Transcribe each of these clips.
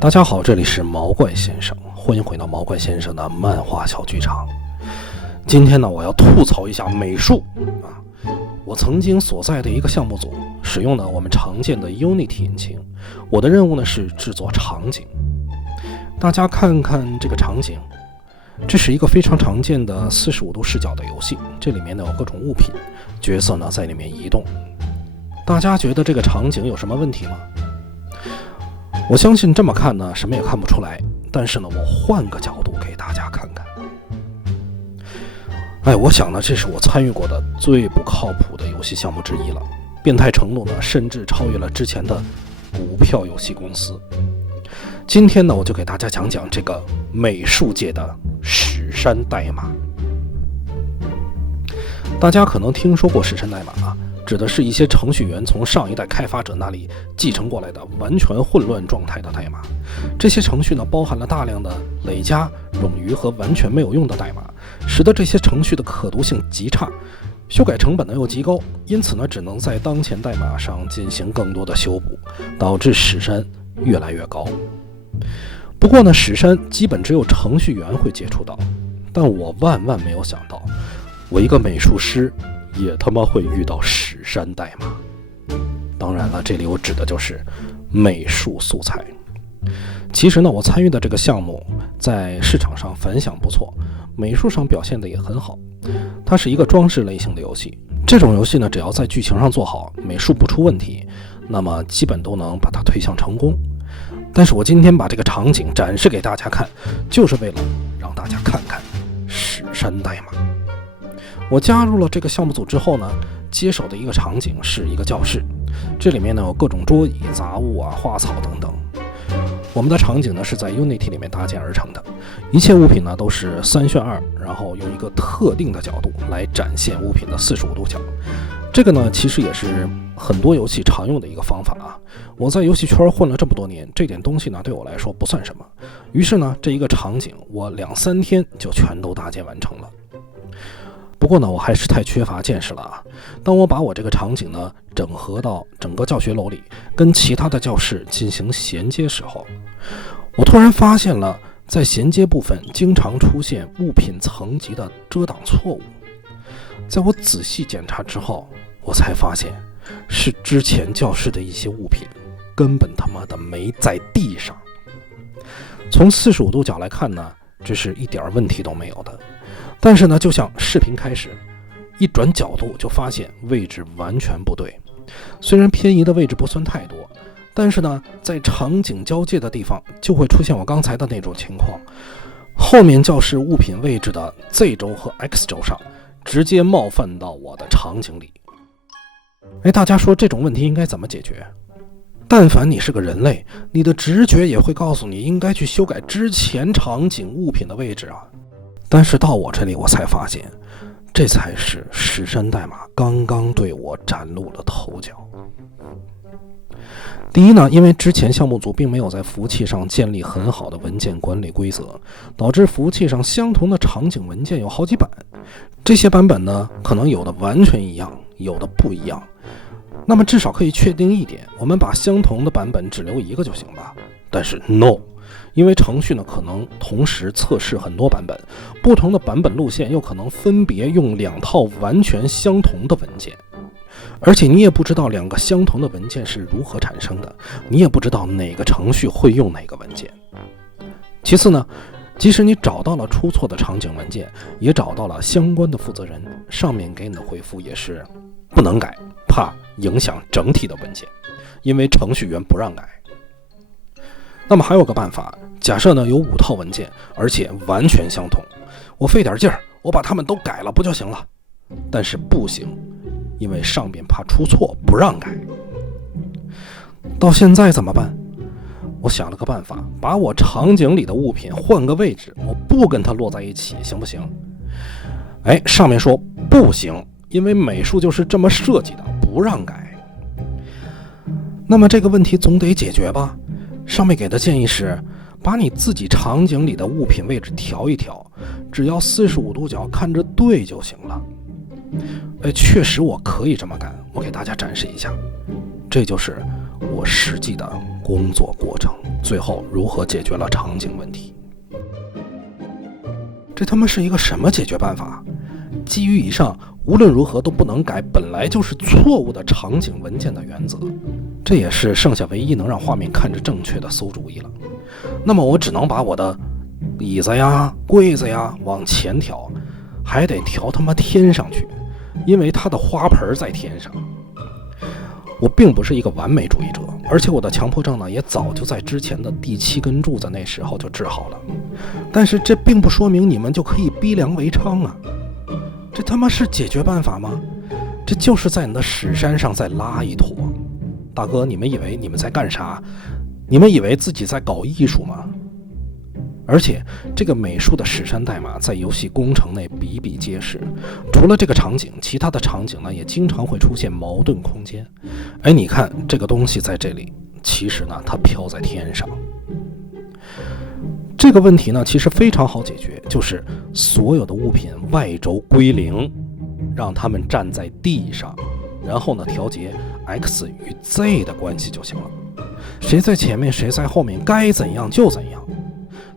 大家好，这里是毛怪先生，欢迎回到毛怪先生的漫画小剧场。今天呢，我要吐槽一下美术啊。我曾经所在的一个项目组使用的我们常见的 Unity 引擎，我的任务呢是制作场景。大家看看这个场景，这是一个非常常见的45度视角的游戏，这里面呢有各种物品，角色呢在里面移动。大家觉得这个场景有什么问题吗？我相信这么看呢，什么也看不出来。但是呢，我换个角度给大家看看。我想呢，这是我参与过的最不靠谱的游戏项目之一了。变态程度呢，甚至超越了之前的股票游戏公司。今天呢，我就给大家讲讲这个美术界的史山代码。大家可能听说过史山代码啊，指的是一些程序员从上一代开发者那里继承过来的完全混乱状态的代码。这些程序呢，包含了大量的累加、冗余和完全没有用的代码，使得这些程序的可读性极差，修改成本呢又极高，因此呢，只能在当前代码上进行更多的修补，导致史山越来越高。不过呢，史山基本只有程序员会接触到，但我万万没有想到，我一个美术师也他妈会遇到史山代码。当然了，这里我指的就是美术素材。其实呢，我参与的这个项目在市场上反响不错，美术上表现的也很好。它是一个装饰类型的游戏，这种游戏呢，只要在剧情上做好，美术不出问题，那么基本都能把它推向成功。但是我今天把这个场景展示给大家看，就是为了让大家看看史山代码。我加入了这个项目组之后呢，接手的一个场景是一个教室，这里面呢有各种桌椅、杂物啊、花草等等。我们的场景呢是在 Unity 里面搭建而成的，一切物品呢都是3选2，然后用一个特定的角度来展现物品的45度角。这个呢其实也是很多游戏常用的一个方法啊。我在游戏圈混了这么多年，这点东西呢对我来说不算什么。于是呢，这一个场景我2-3天就全都搭建完成了。不过呢，我还是太缺乏见识了啊！当我把我这个场景呢整合到整个教学楼里，跟其他的教室进行衔接时候，我突然发现了在衔接部分经常出现物品层级的遮挡错误。在我仔细检查之后，我才发现是之前教室的一些物品根本他妈的没在地上。从45度角来看呢，这是一点问题都没有的。但是呢，就像视频开始一转角度就发现位置完全不对，虽然偏移的位置不算太多，但是呢，在场景交界的地方就会出现我刚才的那种情况，后面教室物品位置的 Z 轴和 X 轴上直接冒犯到我的场景里。大家说这种问题应该怎么解决？但凡你是个人类，你的直觉也会告诉你应该去修改之前场景物品的位置啊。但是到我这里，我才发现，这才是史山代码刚刚对我崭露了头角。第一呢，因为之前项目组并没有在服务器上建立很好的文件管理规则，导致服务器上相同的场景文件有好几版，这些版本呢，可能有的完全一样，有的不一样。那么至少可以确定一点，我们把相同的版本只留一个就行吧。但是 no，因为程序呢可能同时测试很多版本，不同的版本路线又可能分别用2套完全相同的文件，而且你也不知道2个相同的文件是如何产生的，你也不知道哪个程序会用哪个文件。其次呢，即使你找到了出错的场景文件，也找到了相关的负责人，上面给你的回复也是不能改，怕影响整体的文件，因为程序员不让改。那么还有个办法，假设呢有5套文件，而且完全相同，我费点劲儿，我把它们都改了不就行了？但是不行，因为上面怕出错不让改。到现在怎么办？我想了个办法，把我场景里的物品换个位置，我不跟它摞在一起，行不行？上面说不行，因为美术就是这么设计的，不让改。那么这个问题总得解决吧？上面给的建议是，把你自己场景里的物品位置调一调，只要45度角看着对就行了。确实我可以这么干，我给大家展示一下，这就是我实际的工作过程。最后如何解决了场景问题。这他妈是一个什么解决办法？基于以上无论如何都不能改本来就是错误的场景文件的原则，这也是剩下唯一能让画面看着正确的馊主意了。那么我只能把我的椅子呀柜子呀往前调，还得调他妈天上去，因为它的花盆在天上。我并不是一个完美主义者，而且我的强迫症呢也早就在之前的第7根柱子那时候就治好了。但是这并不说明你们就可以逼良为娼啊！这他妈是解决办法吗？这就是在你的屎山上再拉一坨。大哥，你们以为你们在干啥？你们以为自己在搞艺术吗？而且这个美术的屎山代码在游戏工程内比比皆是，除了这个场景，其他的场景呢也经常会出现矛盾空间。哎，你看这个东西在这里，其实呢它飘在天上。这个问题呢其实非常好解决，就是所有的物品外轴归零，让它们站在地上，然后呢调节 x 与 z 的关系就行了。谁在前面谁在后面，该怎样就怎样。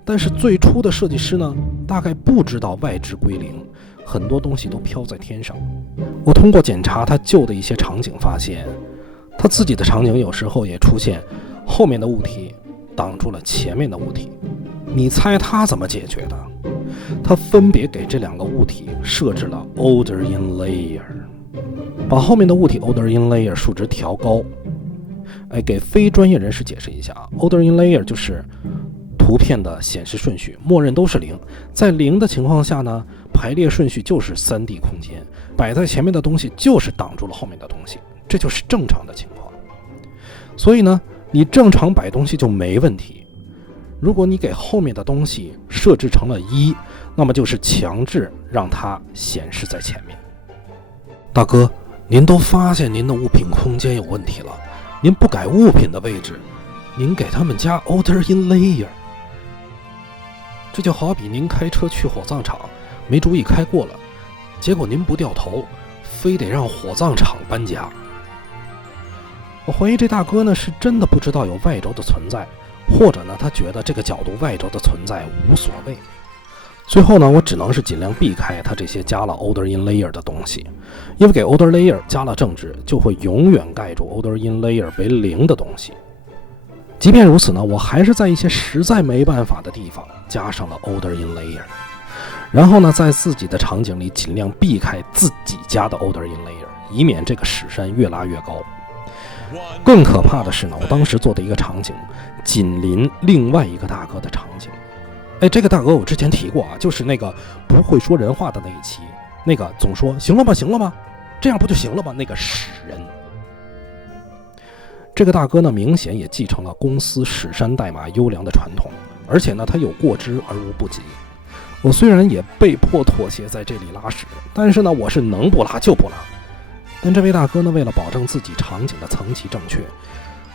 但是最初的设计师呢大概不知道外置归零，很多东西都飘在天上。我通过检查他旧的一些场景发现，他自己的场景有时候也出现后面的物体挡住了前面的物体。你猜他怎么解决的？他分别给这两个物体设置了 order in layer， 把后面的物体 order in layer 数值调高。给非专业人士解释一下，order in layer 就是图片的显示顺序默认都是0，在0的情况下呢，排列顺序就是 3D 空间，摆在前面的东西就是挡住了后面的东西，这就是正常的情况。所以呢，你正常摆东西就没问题。如果你给后面的东西设置成了1，那么就是强制让它显示在前面。大哥，您都发现您的物品空间有问题了，您不改物品的位置，您给他们加 order in layer。这就好比您开车去火葬场，没注意开过了，结果您不掉头，非得让火葬场搬家。我怀疑这大哥呢是真的不知道有外轴的存在，或者呢他觉得这个角度外轴的存在无所谓。最后呢，我只能是尽量避开他这些加了 order in layer 的东西，因为给 order layer 加了正值，就会永远盖住 order in layer 为0的东西。即便如此呢，我还是在一些实在没办法的地方加上了 order in layer， 然后呢在自己的场景里尽量避开自己加的 order in layer， 以免这个屎山越拉越高。更可怕的是呢，我当时做的一个场景紧邻另外一个大哥的场景。这个大哥我之前提过啊，就是那个不会说人话的那一期，那个总说行了吗行了吗，这样不就行了吗，那个屎人。这个大哥呢明显也继承了公司屎山代码优良的传统，而且呢他有过之而无不及。我虽然也被迫妥协在这里拉屎，但是呢我是能不拉就不拉。但这位大哥呢为了保证自己场景的层级正确，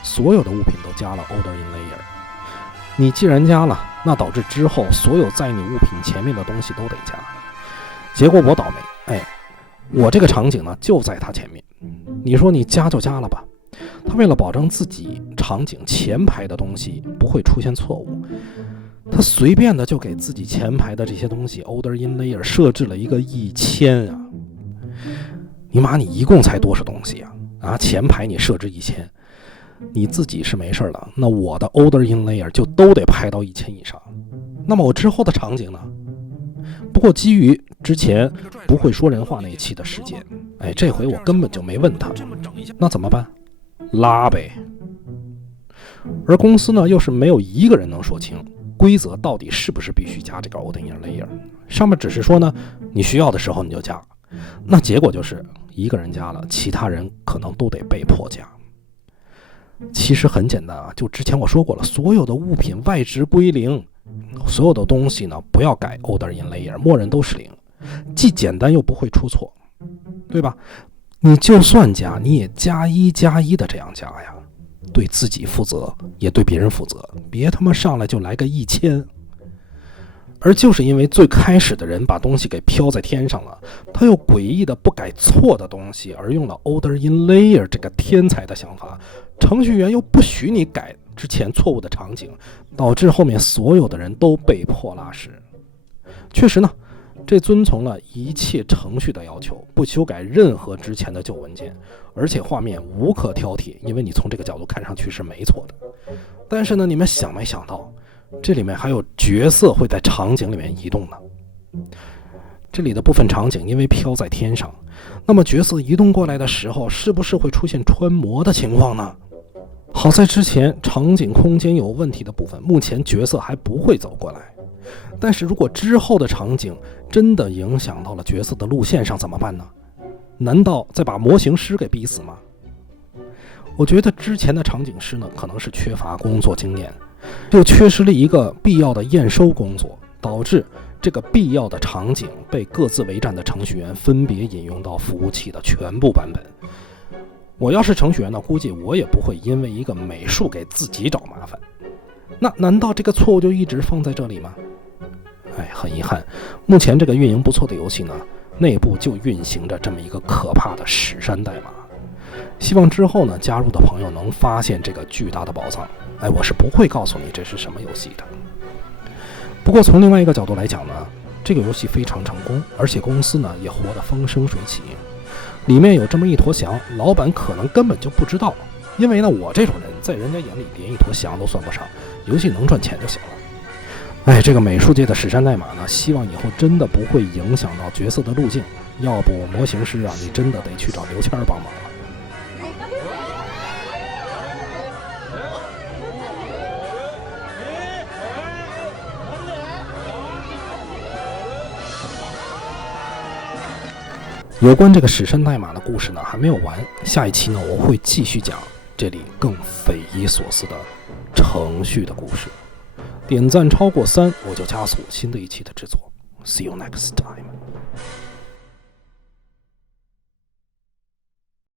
所有的物品都加了 order in layer。 你既然加了，那导致之后所有在你物品前面的东西都得加。结果我倒霉，我这个场景呢就在他前面，你说你加就加了吧。他为了保证自己场景前排的东西不会出现错误，他随便的就给自己前排的这些东西 order in layer 设置了一个1000啊！你妈，你一共才多少东西啊？前排你设置1000，你自己是没事了，那我的 order in layer 就都得排到1000以上。那么我之后的场景呢？不过基于之前不会说人话那一期的事件，这回我根本就没问他，那怎么办？拉呗。而公司呢又是没有一个人能说清规则到底是不是必须加这个 order in layer， 上面只是说呢你需要的时候你就加，那结果就是一个人加了，其他人可能都得被迫加。其实很简单啊，就之前我说过了，所有的物品外值归0，所有的东西呢不要改 order in layer， 默认都是0，既简单又不会出错，对吧？你就算加，你也加1的这样加呀，对自己负责，也对别人负责，别他妈上来就来个1000。而就是因为最开始的人把东西给飘在天上了，他又诡异的不改错的东西，而用了 order in layer 这个天才的想法，程序员又不许你改之前错误的场景，导致后面所有的人都被迫拉屎。确实呢，这遵从了一切程序的要求，不修改任何之前的旧文件，而且画面无可挑剔，因为你从这个角度看上去是没错的。但是呢，你们想没想到，这里面还有角色会在场景里面移动呢？这里的部分场景因为飘在天上，那么角色移动过来的时候，是不是会出现穿模的情况呢？好在之前场景空间有问题的部分，目前角色还不会走过来。但是如果之后的场景真的影响到了角色的路线上怎么办呢？难道再把模型师给逼死吗？我觉得之前的场景师呢，可能是缺乏工作经验，又缺失了一个必要的验收工作，导致这个必要的场景被各自为战的程序员分别引用到服务器的全部版本。我要是程序员呢，估计我也不会因为一个美术给自己找麻烦。那难道这个错误就一直放在这里吗？很遗憾，目前这个运营不错的游戏呢，内部就运行着这么一个可怕的史山代码。希望之后呢，加入的朋友能发现这个巨大的宝藏。我是不会告诉你这是什么游戏的。不过从另外一个角度来讲呢，这个游戏非常成功，而且公司呢也活得风生水起。里面有这么一坨翔，老板可能根本就不知道，因为呢我这种人在人家眼里连一坨翔都算不上，游戏能赚钱就行了。这个美术界的史山代码呢，希望以后真的不会影响到角色的路径，要不模型师啊，你真的得去找刘谦帮忙了。有关这个史山代码的故事呢还没有完，下一期呢我会继续讲这里更匪夷所思的程序的故事。点赞超过3，我就加速新的一期的制作。See you next time.